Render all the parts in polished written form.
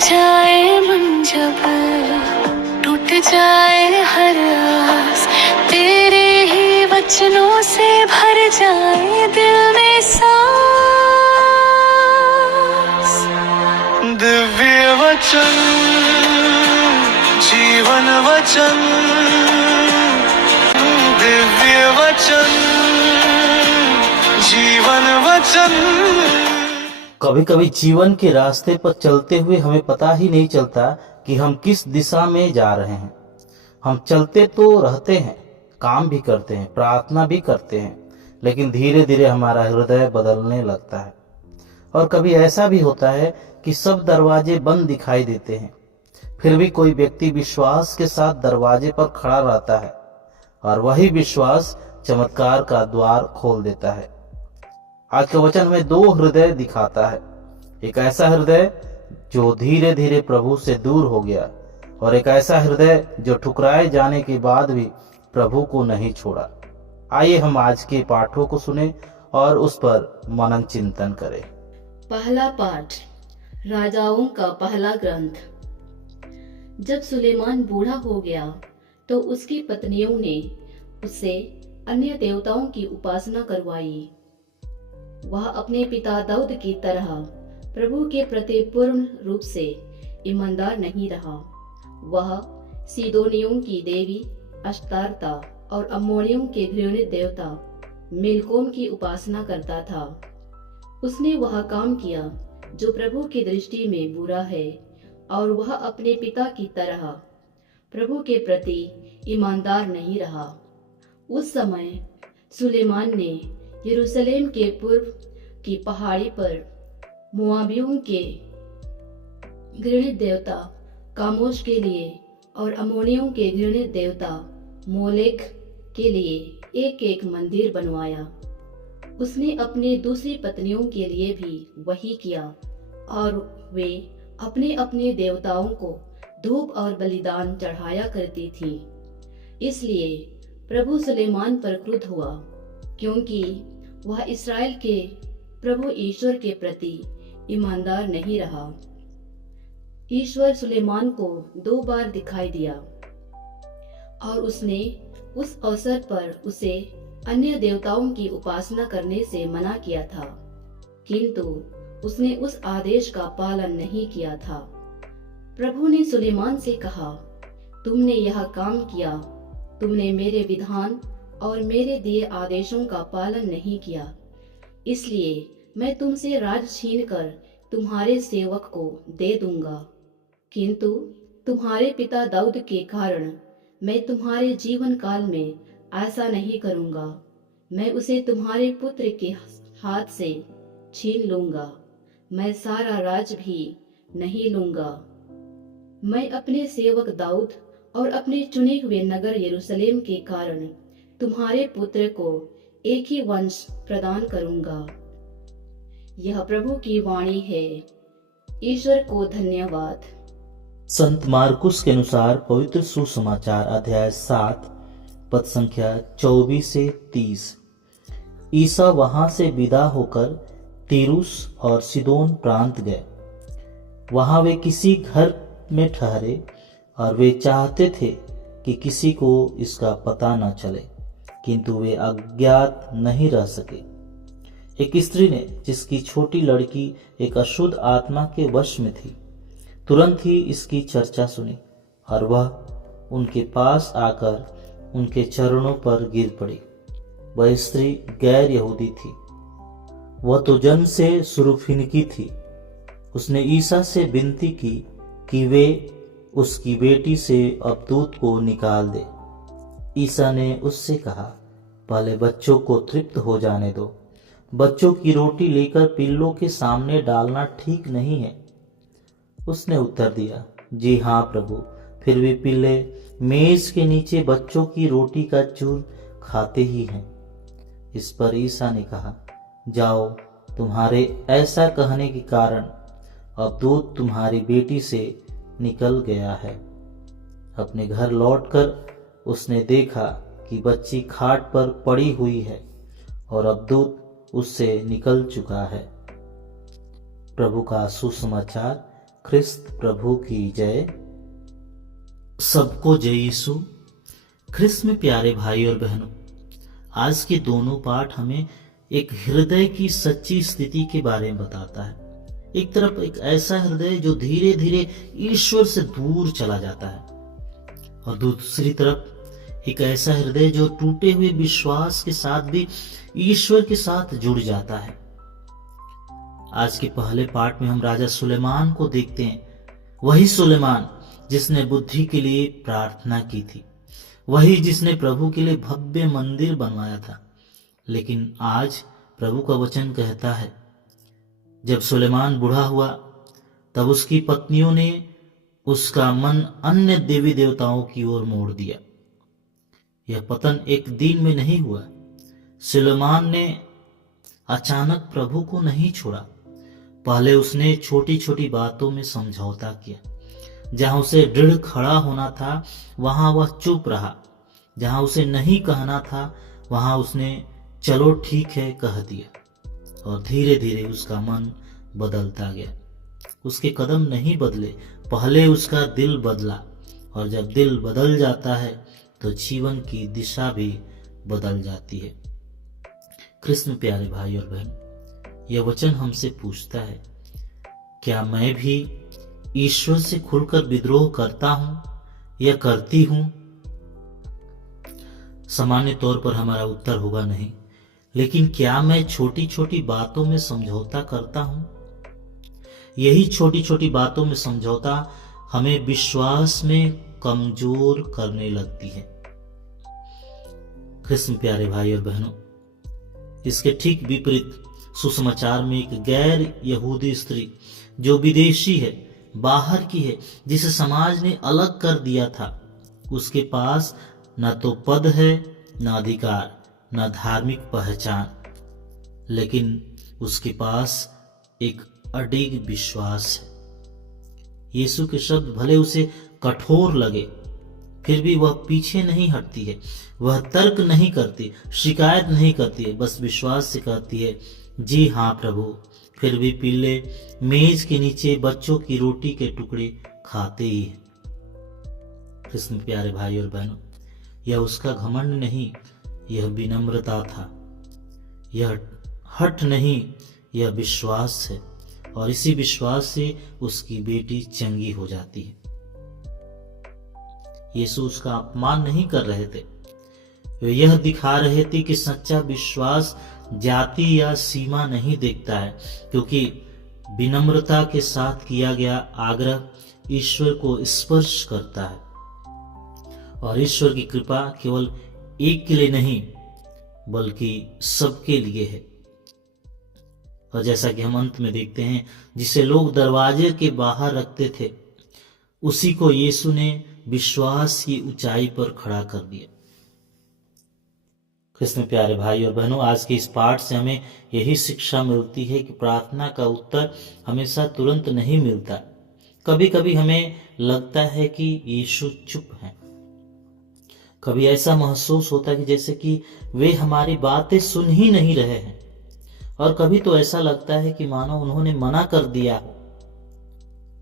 जाए मन जब टूट जाए हर आस, तेरे ही वचनों से भर जाए दिल में सांस। दिव्य वचन, जीवन वचन, दिव्य वचन, जीवन वचन। कभी कभी जीवन के रास्ते पर चलते हुए हमें पता ही नहीं चलता कि हम किस दिशा में जा रहे हैं। हम चलते तो रहते हैं, काम भी करते हैं, प्रार्थना भी करते हैं, लेकिन धीरे धीरे हमारा हृदय बदलने लगता है। और कभी ऐसा भी होता है कि सब दरवाजे बंद दिखाई देते हैं, फिर भी कोई व्यक्ति विश्वास के साथ दरवाजे पर खड़ा रहता है और वही विश्वास चमत्कार का द्वार खोल देता है। आज का वचन हमें दो हृदय दिखाता है। एक ऐसा हृदय जो धीरे धीरे प्रभु से दूर हो गया, और एक ऐसा हृदय जो ठुकराए जाने के बाद भी प्रभु को नहीं छोड़ा। आइए हम आज के पाठों को सुने और उस पर मनन चिंतन करें। पहला पाठ, राजाओं का पहला ग्रंथ। जब सुलेमान बूढ़ा हो गया तो उसकी पत्नियों ने उससे अन्य देवताओं की उपासना करवाई। वह अपने पिता दाऊद की तरह प्रभु के प्रति पूर्ण रूप से ईमानदार नहीं रहा। वह सीदोनियों की देवी अश्तारता और अम्मोनियों के घृणित देवता मिलकोम की उपासना करता था। उसने वह काम किया जो प्रभु की दृष्टि में बुरा है, और वह अपने पिता की तरह प्रभु के प्रति ईमानदार नहीं रहा। उस समय सुलेमान ने यरूशलेम के पूर्व की पहाड़ी पर मोआबियों के घृणित देवता कामोश के लिए और अम्मोनियों के घृणित देवता मोलेक के लिए एक एक मंदिर बनवाया। उसने अपने दूसरी पत्नियों के लिए भी वही किया, और वे अपने अपने देवताओं को धूप और बलिदान चढ़ाया करती थी। इसलिए प्रभु सुलेमान पर क्रुद्ध हुआ, क्योंकि वह इस्राएल के प्रभु ईश्वर के प्रति ईमानदार नहीं रहा। ईश्वर सुलेमान को 2 बार दिखाई दिया, और उसने उस अवसर पर उसे अन्य देवताओं की उपासना करने से मना किया था, किंतु उसने उस आदेश का पालन नहीं किया था। प्रभु ने सुलेमान से कहा, तुमने यह काम किया, तुमने मेरे विधान और मेरे दिए आदेशों का पालन नहीं किया, इसलिए मैं तुमसे राज छीनकर तुम्हारे सेवक को दे दूंगा। किंतु तुम्हारे पिता दाऊद के कारण मैं तुम्हारे जीवन काल में ऐसा नहीं करूंगा। मैं उसे तुम्हारे पुत्र के हाथ से छीन लूंगा। मैं सारा राज भी नहीं लूंगा। मैं अपने सेवक दाऊद और अपने चुने हुए नगर यरूशलेम के कारण तुम्हारे पुत्र को एक ही वंश प्रदान करूंगा। यह प्रभु की वाणी है। ईश्वर को धन्यवाद। संत मार्कुस के अनुसार पवित्र सुसमाचार अध्याय 7 पद संख्या 24 से 30। ईसा वहां से विदा होकर तीरुस और सिदोन प्रांत गए। वहां वे किसी घर में ठहरे, और वे चाहते थे कि किसी को इसका पता न चले, किंतु वे अज्ञात नहीं रह सके। एक स्त्री ने, जिसकी छोटी लड़की एक अशुद्ध आत्मा के वश में थी, तुरंत ही इसकी चर्चा सुनी, और वह उनके पास आकर उनके चरणों पर गिर पड़ी। वह स्त्री गैर यहूदी थी, वह तो जन्म से सुरूफिनकी थी। उसने ईसा से विनती की कि वे उसकी बेटी से अबदूत को निकाल दे। ईसा ने उससे कहा, पहले बच्चों को तृप्त हो जाने दो। बच्चों की रोटी लेकर पिल्लों के सामने डालना ठीक नहीं है। उसने उत्तर दिया, जी हाँ प्रभु, फिर भी पिल्ले मेज के नीचे बच्चों की रोटी का चूर खाते ही हैं। इस पर ईसा ने कहा, जाओ, तुम्हारे ऐसा कहने के कारण अब दूध तुम्हारी बेटी से निकल गया है। अपने घर लौटकर उसने देखा कि बच्ची खाट पर पड़ी हुई है और अब दूध उससे निकल चुका है। प्रभु का सुसमाचार। ख्रिस्त प्रभु की जय। सबको जय यीशु। ख्रिस्त में प्यारे भाई और बहनों, आज के दोनों पाठ हमें एक हृदय की सच्ची स्थिति के बारे में बताता है। एक तरफ एक ऐसा हृदय जो धीरे धीरे ईश्वर से दूर चला जाता है, और दूसरी तरफ एक ऐसा हृदय जो टूटे हुए विश्वास के साथ भी ईश्वर के साथ जुड़ जाता है। आज के पहले पाठ में हम राजा सुलेमान को देखते हैं। वही सुलेमान जिसने बुद्धि के लिए प्रार्थना की थी, वही जिसने प्रभु के लिए भव्य मंदिर बनवाया था। लेकिन आज प्रभु का वचन कहता है, जब सुलेमान बूढ़ा हुआ तब उसकी पत्नियों ने उसका मन अन्य देवी देवताओं की ओर मोड़ दिया। यह पतन एक दिन में नहीं हुआ। सुलेमान ने अचानक प्रभु को नहीं छोड़ा। पहले उसने छोटी छोटी बातों में समझौता किया। जहां उसे दृढ़ खड़ा होना था वहां वह चुप रहा। जहां उसे नहीं कहना था वहां उसने चलो ठीक है कह दिया। और धीरे धीरे उसका मन बदलता गया। उसके कदम नहीं बदले, पहले उसका दिल बदला। और जब दिल बदल जाता है तो जीवन की दिशा भी बदल जाती है। कृष्ण प्यारे भाई और बहन, यह वचन हमसे पूछता है, क्या मैं भी ईश्वर से खुलकर विद्रोह करता हूं या करती हूं? सामान्य तौर पर हमारा उत्तर होगा नहीं, लेकिन क्या मैं छोटी छोटी बातों में समझौता करता हूं? यही छोटी छोटी बातों में समझौता हमें विश्वास में कमजोर करने लगती है। कृष्ण प्यारे भाई और बहनों, इसके ठीक विपरीत सुसमाचार में एक गैर यहूदी स्त्री जो विदेशी है, बाहर की है, जिसे समाज ने अलग कर दिया था, उसके पास न तो पद है, न अधिकार, न धार्मिक पहचान, लेकिन उसके पास एक अडिग विश्वास है। यीशु के शब्द भले उसे कठोर लगे, फिर भी वह पीछे नहीं हटती है। वह तर्क नहीं करती, शिकायत नहीं करती है, बस विश्वास से कहती है, जी हाँ प्रभु। फिर भी पीले मेज के नीचे बच्चों की रोटी के टुकड़े खाते ही है। कृष्ण प्यारे भाई और बहनों, यह उसका घमंड नहीं, यह विनम्रता था। यह हठ नहीं, यह विश्वास है। और इसी विश्वास से उसकी बेटी चंगी हो जाती है। यीशु उसका अपमान नहीं कर रहे थे, वे यह दिखा रहे थे कि सच्चा विश्वास जाति या सीमा नहीं देखता है, क्योंकि विनम्रता के साथ किया गया आग्रह ईश्वर को स्पर्श करता है। और ईश्वर की कृपा केवल एक के लिए नहीं बल्कि सबके लिए है। और जैसा कि हम अंत में देखते हैं, जिसे लोग दरवाजे के बाहर रखते थे, उसी को यीशु ने विश्वास की ऊंचाई पर खड़ा कर दिया। कृष्ण प्यारे भाई और बहनों, आज के इस पाठ से हमें यही शिक्षा मिलती है कि प्रार्थना का उत्तर हमेशा तुरंत नहीं मिलता। कभी कभी हमें लगता है कि यीशु चुप हैं। कभी ऐसा महसूस होता है कि जैसे कि वे हमारी बातें सुन ही नहीं रहे हैं। और कभी तो ऐसा लगता है कि मानो उन्होंने मना कर दिया हो।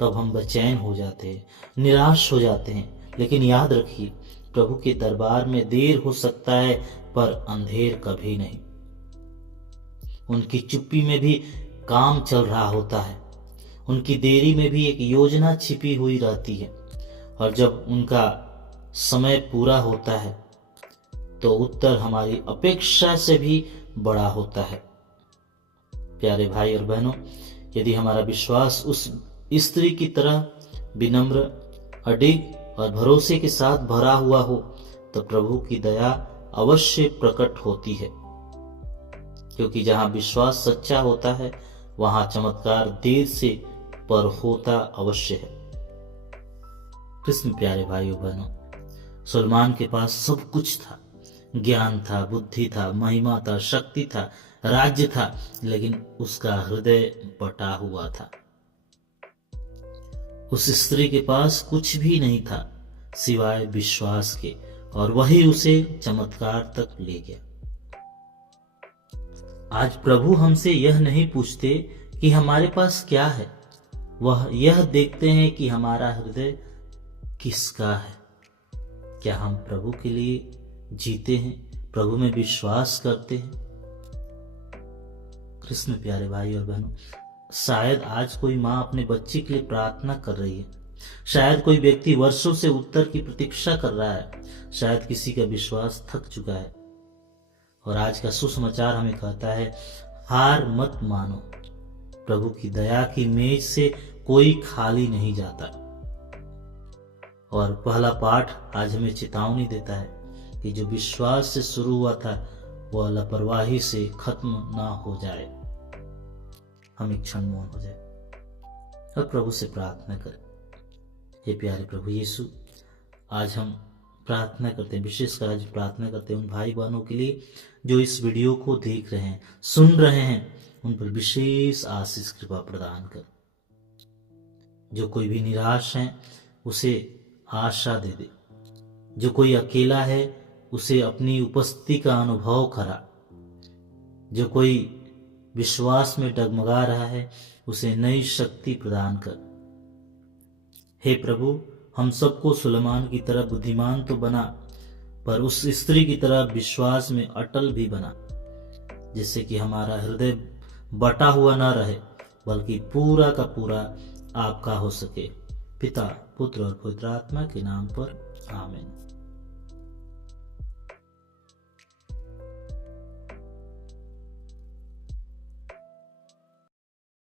तब हम बेचैन हो जाते हैं, निराश हो जाते हैं। लेकिन याद रखिए, प्रभु के दरबार में देर हो सकता है पर अंधेर कभी नहीं। उनकी चुप्पी में भी काम चल रहा होता है। उनकी देरी में भी एक योजना छिपी हुई रहती है। और जब उनका समय पूरा होता है तो उत्तर हमारी अपेक्षा से भी बड़ा होता है। प्यारे भाई और बहनों, यदि हमारा विश्वास उस स्त्री की तरह विनम्र, अडिग और भरोसे के साथ भरा हुआ हो तो प्रभु की दया अवश्य प्रकट होती है। क्योंकि जहां विश्वास सच्चा होता है वहां चमत्कार देर से पर होता अवश्य है। कृष्ण प्यारे भाइयों बहनों, सुलेमान के पास सब कुछ था। ज्ञान था, बुद्धि था, महिमा था, शक्ति था, राज्य था, लेकिन उसका हृदय बटा हुआ था। उस स्त्री के पास कुछ भी नहीं था सिवाय विश्वास के, और वही उसे चमत्कार तक ले गया। आज प्रभु हमसे यह नहीं पूछते कि हमारे पास क्या है, वह यह देखते हैं कि हमारा हृदय किसका है। क्या हम प्रभु के लिए जीते हैं, प्रभु में विश्वास करते हैं। कृष्ण प्यारे भाई और बहनों, शायद आज कोई माँ अपने बच्चे के लिए प्रार्थना कर रही है, शायद कोई व्यक्ति वर्षों से उत्तर की प्रतीक्षा कर रहा है, शायद किसी का विश्वास थक चुका है। और आज का सुसमाचार हमें कहता है, हार मत मानो, प्रभु की दया की मेज से कोई खाली नहीं जाता। और पहला पाठ आज हमें चेतावनी देता है कि जो विश्वास से शुरू हुआ था वह लापरवाही से खत्म ना हो जाए। हम एक क्षण मौन हो जाए और प्रभु से प्रार्थना करें। हे प्यारे प्रभु यीशु, आज हम प्रार्थना करते हैं, विशेषकर आज प्रार्थना करते हैं उन भाई बहनों के लिए जो इस वीडियो को देख रहे हैं, सुन रहे हैं, उन पर विशेष आशीष कृपा प्रदान कर। जो कोई भी निराश है उसे आशा दे दे, जो कोई अकेला है उसे अपनी उपस्थिति का अनुभव करा, जो कोई विश्वास में डगमगा रहा है उसे नई शक्ति प्रदान कर। हे प्रभु, हम सबको सुलेमान की तरह बुद्धिमान तो बना, पर उस स्त्री की तरह विश्वास में अटल भी बना, जिससे कि हमारा हृदय बटा हुआ न रहे बल्कि पूरा का पूरा आपका हो सके। पिता, पुत्र और पवित्र आत्मा के नाम पर आमीन।